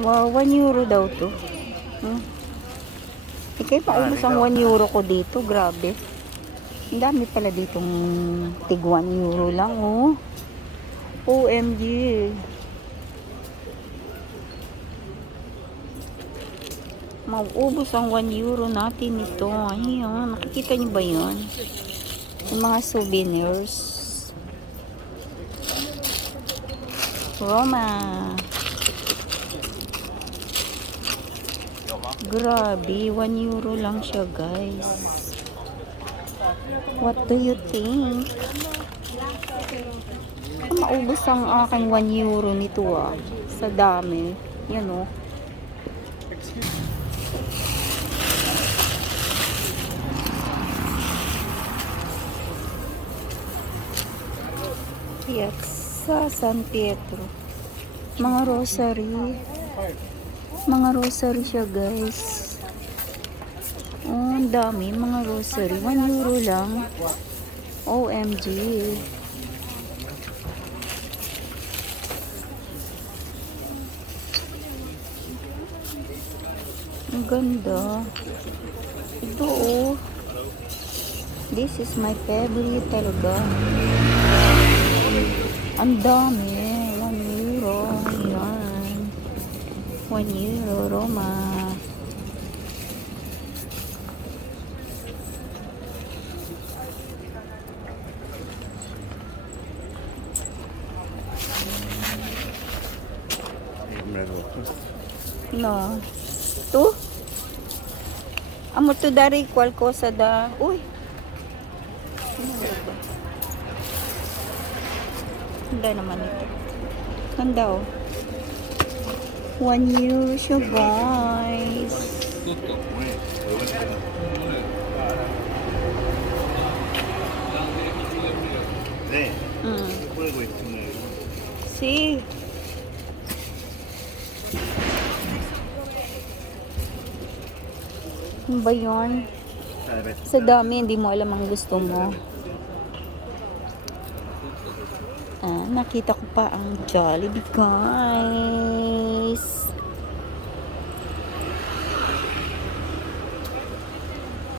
Wow, 1 euro daw to. Hmm. Ikay paubos ang 1 euro ko dito. Grabe. Ang dami pala ditong tig 1 euro lang, oh. OMG. Mauubos ang 1 euro natin ito. Ayan, nakikita niyo ba yun? Yung mga souvenirs. Roma. Grabe, 1 euro lang siya, guys. What do you think? Maubos ang aking 1 euro nito, ah. Sa dami. Yan, oh. Piazza San Pietro. Mga rosary. Mga rosary siya, guys. Oh, ang dami. Mga rosary. 1 euro lang. OMG. Ang ganda. Ito, oh. This is my favorite talaga. Ang dami. 1 euro. Ayan. 1 euro, Roma. No. Tu? Amo to dari qualcosa da. Uy. Ganda naman ito. Ganda, oh. 1 euro siya, guys. See? Ano ba yun? Sa dami, hindi mo alam ang gusto mo. Ah, nakita ko pa ang Jollibee, guys.